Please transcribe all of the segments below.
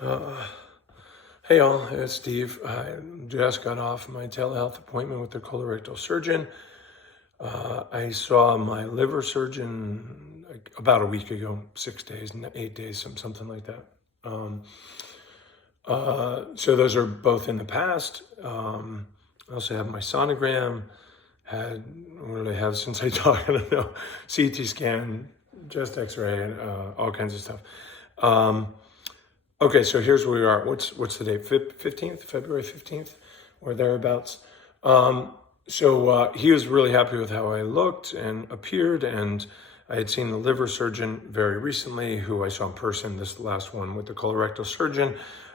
Uh, hey all, it's Steve. I just got off my telehealth appointment with the colorectal surgeon. I saw my liver surgeon like about a week ago, 6 days, 8 days, something like that. So those are both in the past. I also have my sonogram. What did I have since I talked? I don't know. CT scan, just X-ray, and all kinds of stuff. Okay, so here's where we are. What's the date? 15th, February 15th, or thereabouts. So he was really happy with how I looked and appeared, and I had seen the liver surgeon very recently, who I saw in person. This last one with the colorectal surgeon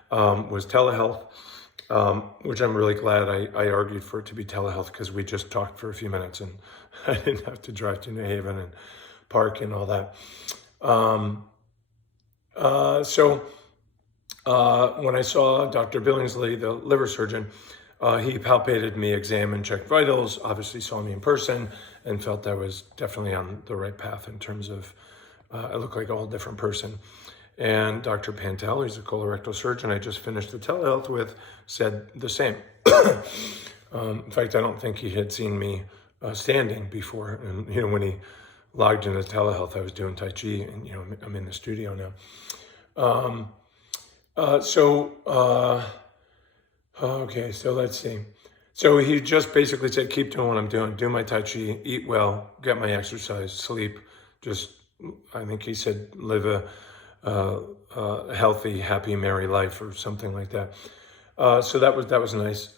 was telehealth, which I'm really glad I argued for it to be telehealth because we just talked for a few minutes and I didn't have to drive to New Haven and park and all that. When I saw Dr. Billingsley, the liver surgeon, he palpated me, examined, checked vitals, obviously saw me in person, and felt I was definitely on the right path in terms of I look like a whole different person. And Dr. Pantel, who's a colorectal surgeon I just finished the telehealth with, said the same. In fact, I don't think he had seen me standing before. And, when he logged in his telehealth, I was doing Tai Chi, and, I'm in the studio now. Okay, so let's see. So he just basically said, keep doing what I'm doing, do my Tai Chi, eat well, get my exercise, sleep, I think he said, live a healthy, happy, merry life or something like that. So that was nice.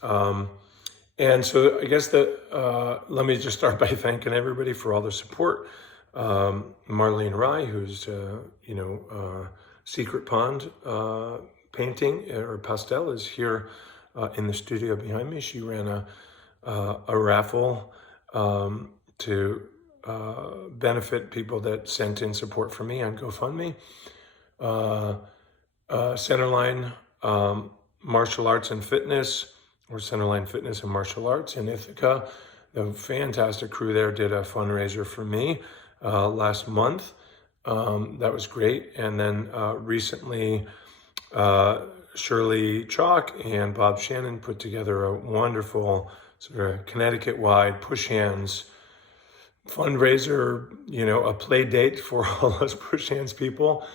And so I guess let me just start by thanking everybody for all the support. Marlene Rye, who's, Secret Pond painting or pastel, is here in the studio behind me. She ran a raffle to benefit people that sent in support for me on GoFundMe. Centerline Martial Arts and Fitness, or Centerline Fitness and Martial Arts in Ithaca, the fantastic crew there did a fundraiser for me last month. That was great. And then recently, Shirley Chalk and Bob Shannon put together a wonderful sort of Connecticut-wide push hands fundraiser, a play date for all us push hands people,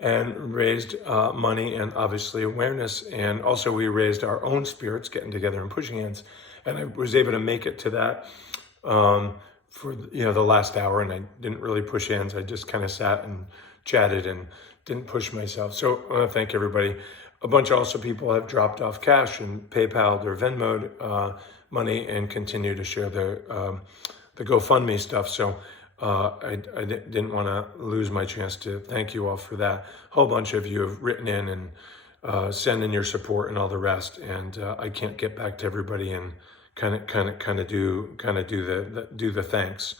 and raised money and obviously awareness. And also we raised our own spirits getting together and pushing hands. And I was able to make it to that for the last hour, and I didn't really push hands. I just kind of sat and chatted and didn't push myself. So I want to thank everybody. A bunch of also people have dropped off cash and PayPal or Venmo'd money and continue to share the GoFundMe stuff. So I didn't want to lose my chance to thank you all for that. A whole bunch of you have written in and sent in your support and all the rest. And I can't get back to everybody and kind of do the thanks.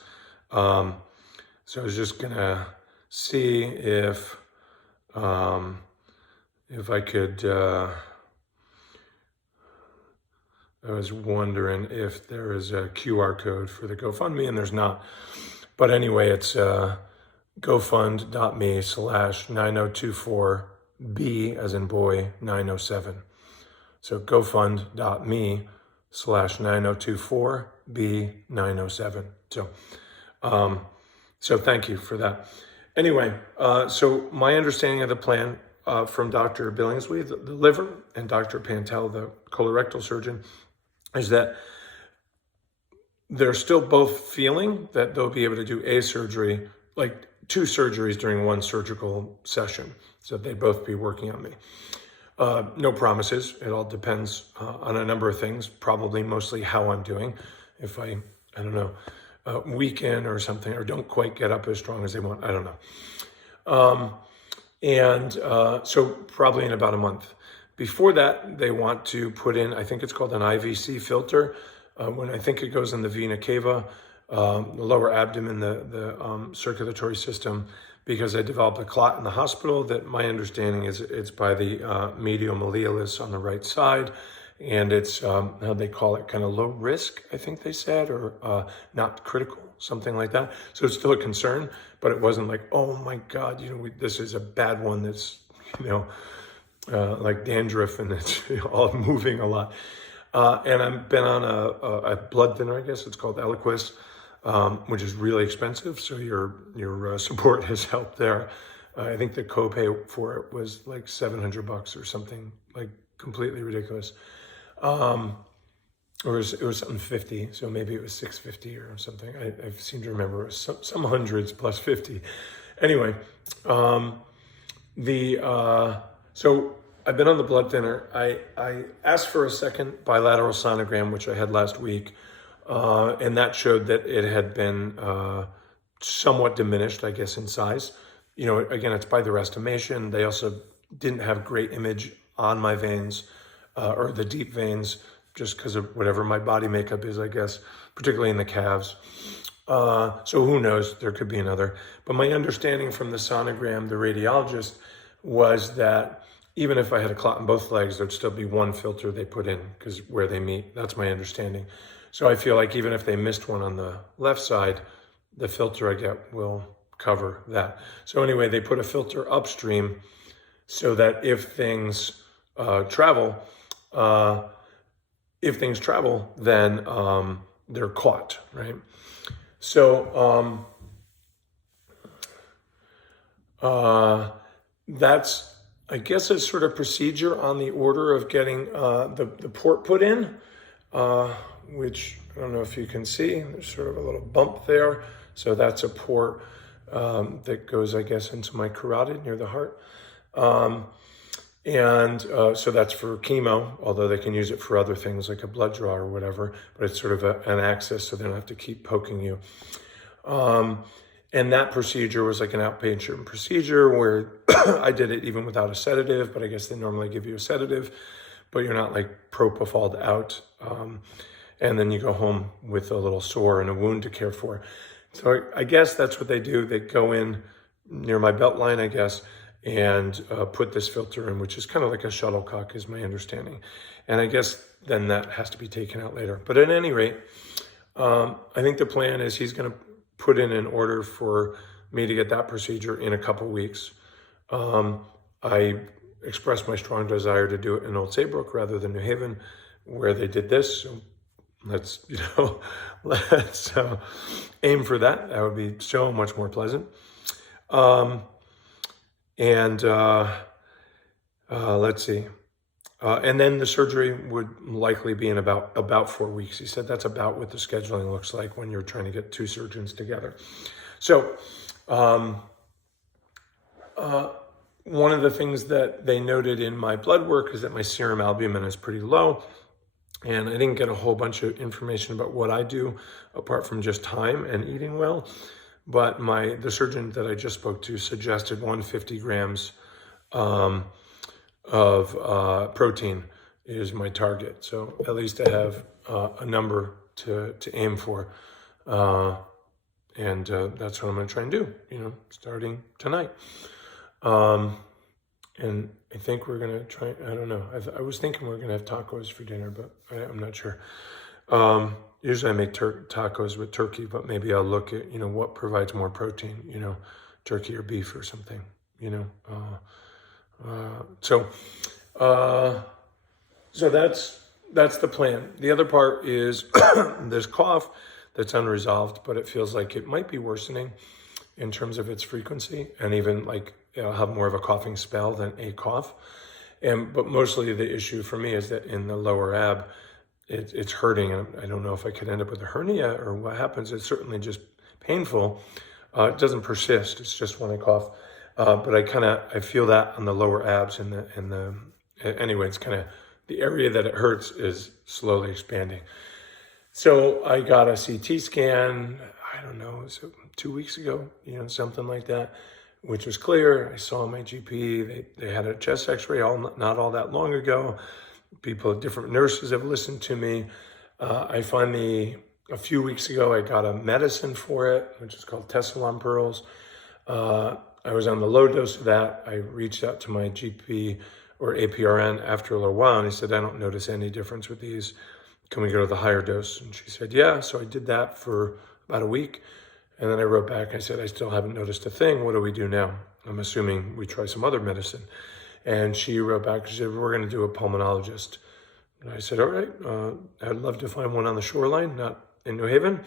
So I was just gonna see if I could. I was wondering if there is a QR code for the GoFundMe, and there's not. But anyway, it's gofund.me/9024B as in boy 907. So gofund.me/9024B907. So thank you for that. Anyway, so my understanding of the plan from Dr. Billingsley, the liver, and Dr. Pantel, the colorectal surgeon, is that they're still both feeling that they'll be able to do a surgery, like 2 surgeries during one surgical session. So they'd both be working on me. No promises. It all depends on a number of things, probably mostly how I'm doing. If I don't know, weaken or something, or don't quite get up as strong as they want, I don't know. So probably in about a month. Before that, they want to put in, I think it's called an IVC filter, when I think it goes in the vena cava, the lower abdomen, the circulatory system, because I developed a clot in the hospital that my understanding is it's by the medial malleolus on the right side. And it's, how they call it, kind of low risk, I think they said, or not critical, something like that. So it's still a concern, but it wasn't like, oh my God, this is a bad one that's, like dandruff, and it's all moving a lot. And I've been on a blood thinner, I guess it's called Eliquis, which is really expensive. So your support has helped there. I think the copay for it was like $700 or something, like completely ridiculous. Or it was something 50, so maybe it was 650 or something. I seem to remember it was some hundreds plus 50. Anyway, so I've been on the blood thinner. I asked for a second bilateral sonogram, which I had last week, and that showed that it had been somewhat diminished, I guess, in size. You know, again, it's by their estimation. They also didn't have great image on my veins, or the deep veins, just because of whatever my body makeup is, I guess, particularly in the calves. So who knows, there could be another. But my understanding from the sonogram, the radiologist, was that even if I had a clot in both legs, there'd still be one filter they put in, because where they meet, that's my understanding. So I feel like even if they missed one on the left side, the filter I get will cover that. So anyway, they put a filter upstream so that if things travel, then they're caught, right? So that's, I guess, a sort of procedure on the order of getting the port put in, which I don't know if you can see. There's sort of a little bump there. So that's a port that goes, I guess, into my carotid near the heart. So that's for chemo, although they can use it for other things like a blood draw or whatever, but it's sort of an access, so they don't have to keep poking you. And that procedure was like an outpatient procedure where I did it even without a sedative, but I guess they normally give you a sedative, but you're not like propofol out. And then you go home with a little sore and a wound to care for. So I guess that's what they do. They go in near my belt line, I guess, and put this filter in, which is kind of like a shuttlecock is my understanding. And I guess then that has to be taken out later. But at any rate, I think the plan is he's going to put in an order for me to get that procedure in a couple weeks. I expressed my strong desire to do it in Old Saybrook rather than New Haven, where they did this. So let's aim for that. That would be so much more pleasant. Let's see. And then the surgery would likely be in about 4 weeks. He said that's about what the scheduling looks like when you're trying to get two surgeons together. So one of the things that they noted in my blood work is that my serum albumin is pretty low. And I didn't get a whole bunch of information about what I do apart from just time and eating well. But the surgeon that I just spoke to suggested 150 grams of protein is my target. So at least I have a number to aim for. And that's what I'm going to try and do, starting tonight. And I think we're going to try, I don't know. I was thinking we are going to have tacos for dinner, but I'm not sure. Usually I make tacos with turkey, but maybe I'll look at, what provides more protein, turkey or beef or something, So that's the plan. The other part is this cough that's unresolved, but it feels like it might be worsening in terms of its frequency, and even like I'll have more of a coughing spell than a cough. But mostly the issue for me is that in the lower ab, it's hurting. I don't know if I could end up with a hernia or what happens. It's certainly just painful. It doesn't persist. It's just when I cough. But I feel that on the lower abs anyway, it's kind of the area that it hurts is slowly expanding. So I got a CT scan, I don't know, so 2 weeks ago, something like that, which was clear. I saw my GP. They had a chest x-ray not all that long ago. Different nurses have listened to me. I finally, a few weeks ago, I got a medicine for it, which is called Tessalon Pearls. I was on the low dose of that. I reached out to my GP or APRN after a little while, and he said, I don't notice any difference with these. Can we go to the higher dose? And she said, yeah. So I did that for about a week. And then I wrote back, I said, I still haven't noticed a thing. What do we do now? I'm assuming we try some other medicine. And she wrote back, she said, we're going to do a pulmonologist. And I said, all right, I'd love to find one on the shoreline, not in New Haven.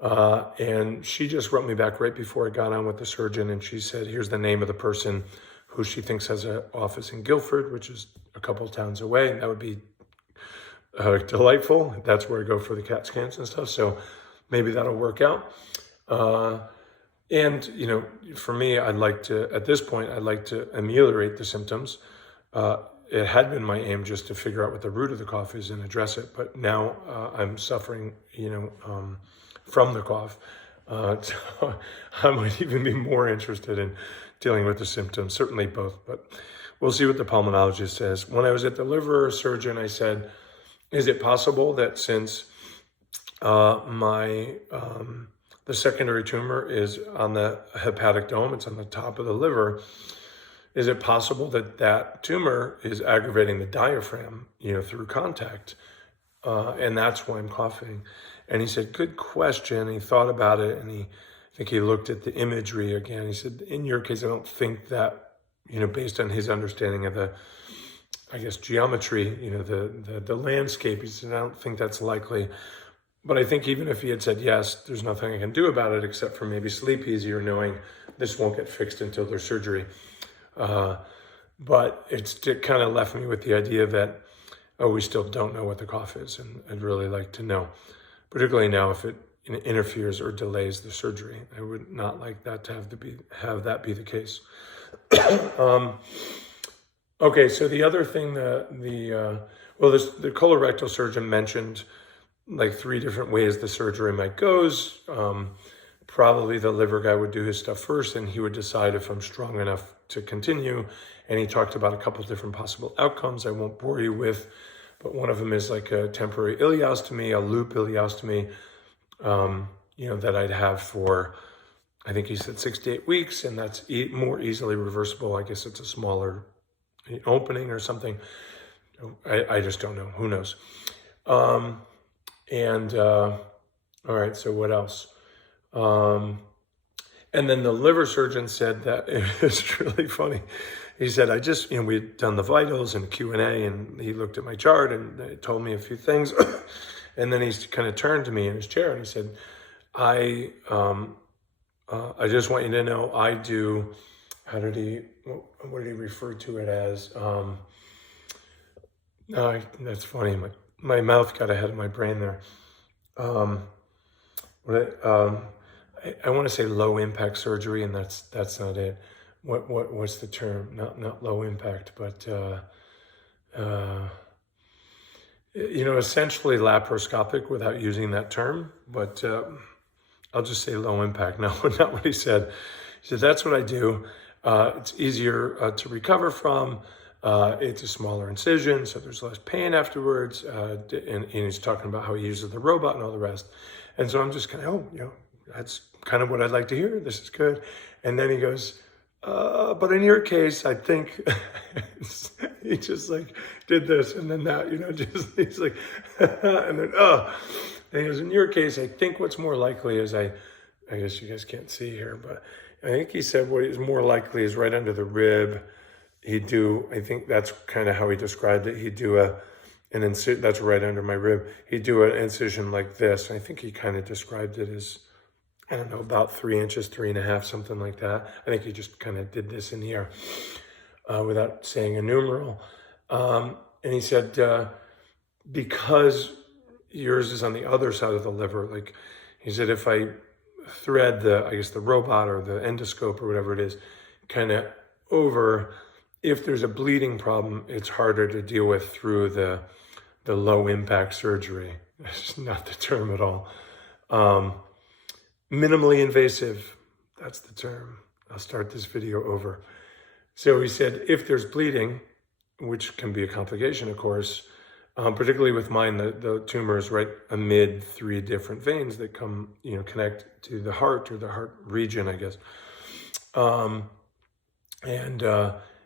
And she just wrote me back right before I got on with the surgeon. And she said, here's the name of the person who she thinks has an office in Guilford, which is a couple towns away. That would be delightful. That's where I go for the CAT scans and stuff. So maybe that'll work out. And, you know, for me, at this point, I'd like to ameliorate the symptoms. It had been my aim just to figure out what the root of the cough is and address it. But now I'm suffering, you know, from the cough. So I might even be more interested in dealing with the symptoms, certainly both, but we'll see what the pulmonologist says. When I was at the liver surgeon, I said, is it possible that since the secondary tumor is on the hepatic dome, it's on the top of the liver, is it possible that that tumor is aggravating the diaphragm, you know, through contact? And that's why I'm coughing. And he said, good question. He thought about it, and I think he looked at the imagery again. He said, in your case, I don't think that, you know, based on his understanding of the, I guess, geometry, you know, the landscape, he said, I don't think that's likely. But I think even if he had said yes, there's nothing I can do about it except for maybe sleep easier, knowing this won't get fixed until there's surgery. But it kind of left me with the idea that, oh, we still don't know what the cough is, and I'd really like to know, particularly now if it interferes or delays the surgery. I would not like that to have that be the case. Okay, so the other thing, the colorectal surgeon mentioned like 3 different ways the surgery might go. Probably the liver guy would do his stuff first, and he would decide if I'm strong enough to continue. And he talked about a couple different possible outcomes I won't bore you with, but one of them is like a temporary ileostomy, a loop ileostomy, you know, that I'd have for, I think he said 6 to 8 weeks, and that's more easily reversible. I guess it's a smaller opening or something. I just don't know. Who knows? All right, so what else? And then the liver surgeon said that it was really funny. He said, we'd done the vitals and Q&A, and he looked at my chart and he told me a few things. And then he kind of turned to me in his chair and he said, I just want you to know I do, what did he refer to it as? No, that's funny. My mouth got ahead of my brain there. I want to say low impact surgery, and that's not it. What's the term? Not low impact, but you know, essentially laparoscopic without using that term. But I'll just say low impact. No, not what he said. He said that's what I do. It's easier to recover from. It's a smaller incision, so there's less pain afterwards. And he's talking about how he uses the robot and all the rest. And so I'm just kind of, you know, that's kind of what I'd like to hear. This is good. And then he goes, but in your case, I think he just like did this and then that, you know, just he's like, and then, and he goes, in your case, I think what's more likely is I guess you guys can't see here, but I think he said what is more likely is right under the rib. I think that's kind of how he described it. He'd do an incision, that's right under my rib. He'd do an incision like this. I think he kind of described it as, I don't know, about 3 inches, 3.5, something like that. I think he just kind of did this in the air without saying a numeral. And he said, because yours is on the other side of the liver, like he said, if I thread the robot or the endoscope or whatever it is, kind of over, if there's a bleeding problem, it's harder to deal with through the low impact surgery. That's not the term at all. Minimally invasive, that's the term. I'll start this video over. So he said, if there's bleeding, which can be a complication, of course, particularly with mine, the tumor is right amid 3 different veins that come, you know, connect to the heart or the heart region, I guess.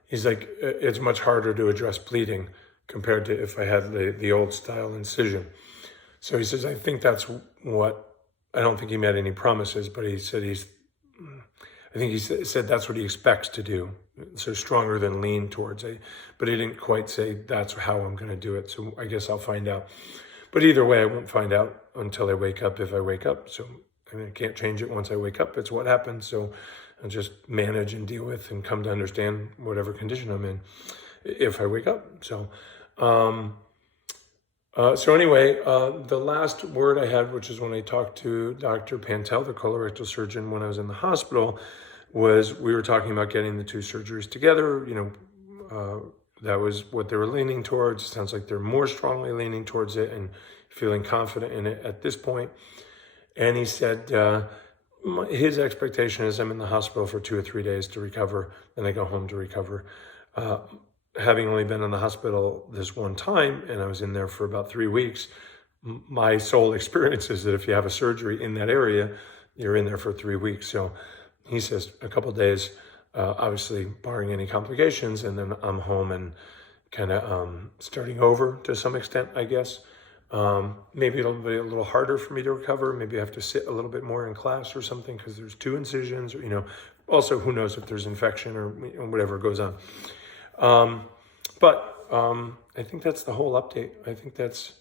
He's like, it's much harder to address bleeding compared to if I had the old style incision. So he says, I think that's what, I don't think he made any promises, but he said I think he said that's what he expects to do, So stronger than lean towards it, but he didn't quite say that's how I'm going to do it. So I guess I'll find out. But either way, I won't find out until I wake up, if I wake up. So I mean, I can't change it once I wake up. It's what happens. So I'll just manage and deal with and come to understand whatever condition I'm in if I wake up. So, anyway, the last word I had, which is when I talked to Dr. Pantel, the colorectal surgeon, when I was in the hospital, was we were talking about getting the two surgeries together. That was what they were leaning towards. It sounds like they're more strongly leaning towards it and feeling confident in it at this point. And he said his expectation is I'm in the hospital for 2 or 3 days to recover, then I go home to recover. Having only been in the hospital this one time, and I was in there for about 3 weeks, my sole experience is that if you have a surgery in that area, you're in there for 3 weeks. So he says a couple of days, obviously barring any complications, and then I'm home and kind of starting over to some extent, I guess. Maybe it'll be a little harder for me to recover. Maybe I have to sit a little bit more in class or something because there's 2 incisions, or, also who knows if there's infection or whatever goes on. But I think that's the whole update. I think that's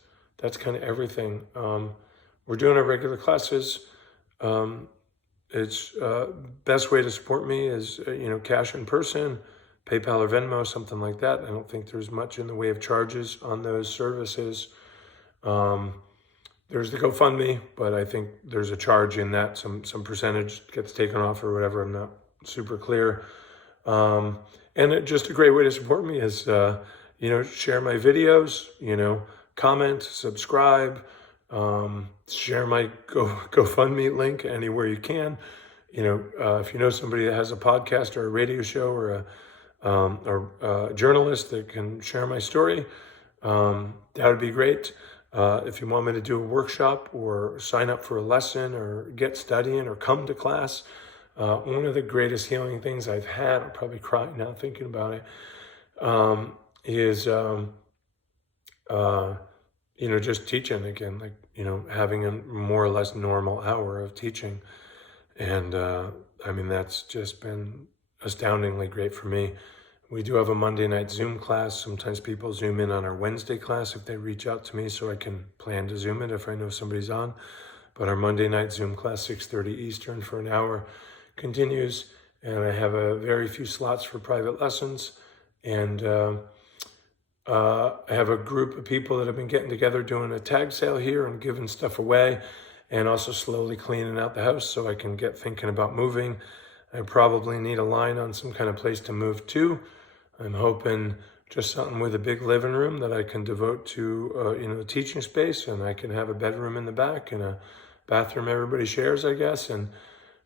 kind of everything. We're doing our regular classes. It's best way to support me is, cash in person, PayPal or Venmo, something like that. I don't think there's much in the way of charges on those services. There's the GoFundMe, but I think there's a charge in that. Some percentage gets taken off or whatever. I'm not super clear. And just a great way to support me is, share my videos, comment, subscribe, share my GoFundMe link anywhere you can. If you know somebody that has a podcast or a radio show or a journalist that can share my story, that would be great. If you want me to do a workshop or sign up for a lesson or get studying or come to class, one of the greatest healing things I've had, I'll probably cry now thinking about it, is, just teaching again, having a more or less normal hour of teaching. And, that's just been astoundingly great for me. We do have a Monday night Zoom class. Sometimes people Zoom in on our Wednesday class if they reach out to me so I can plan to Zoom it if I know somebody's on. But our Monday night Zoom class, 6:30 Eastern for an hour, continues. And I have a very few slots for private lessons. And I have a group of people that have been getting together doing a tag sale here and giving stuff away and also slowly cleaning out the house so I can get thinking about moving. I probably need a line on some kind of place to move to. I'm hoping just something with a big living room that I can devote to, the teaching space, and I can have a bedroom in the back and a bathroom everybody shares, I guess, and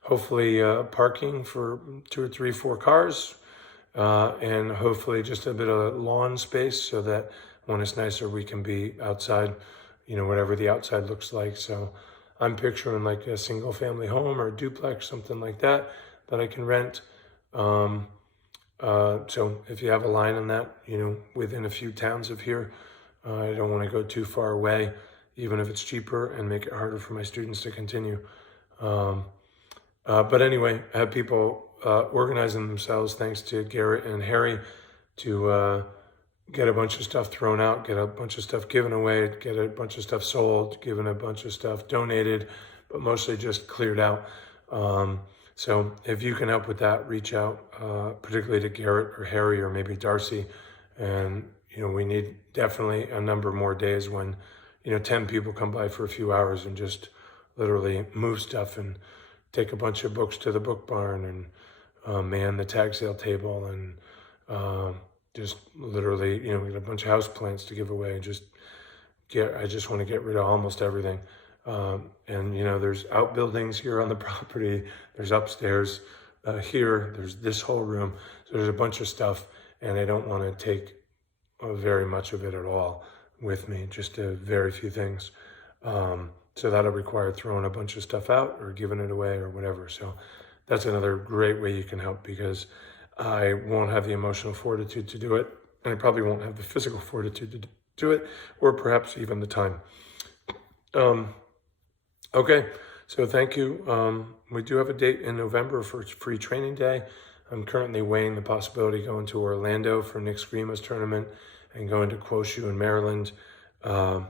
hopefully parking for 2 or 3, 4 cars, and hopefully just a bit of lawn space so that when it's nicer, we can be outside, whatever the outside looks like. So I'm picturing like a single family home or a duplex, something like that I can rent. So if you have a line on that, within a few towns of here, I don't want to go too far away, even if it's cheaper and make it harder for my students to continue. But anyway, I have people organizing themselves, thanks to Garrett and Harry, to get a bunch of stuff thrown out, get a bunch of stuff given away, get a bunch of stuff sold, given a bunch of stuff donated, but mostly just cleared out. So if you can help with that, reach out, particularly to Garrett or Harry or maybe Darcy. And, we need definitely a number more days when, 10 people come by for a few hours and just literally move stuff and take a bunch of books to the book barn and man the tag sale table and just literally, get a bunch of house plants to give away and I just want to get rid of almost everything. And there's outbuildings here on the property, there's upstairs here, there's this whole room. So there's a bunch of stuff and I don't want to take very much of it at all with me, just a very few things. So that'll require throwing a bunch of stuff out or giving it away or whatever. So that's another great way you can help, because I won't have the emotional fortitude to do it. And I probably won't have the physical fortitude to do it, or perhaps even the time. Okay, so thank you. We do have a date in November for free training day. I'm currently weighing the possibility of going to Orlando for Nick Scrima's tournament and going to Quoshu in Maryland. I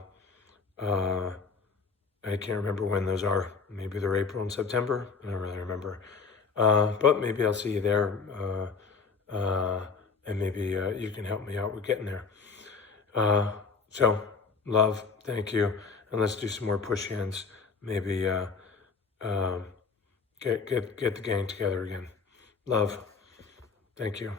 can't remember when those are. Maybe they're April and September. I don't really remember. But maybe I'll see you there. And maybe you can help me out with getting there. So, love, thank you. And let's do some more push hands. Maybe get the gang together again. Love, thank you.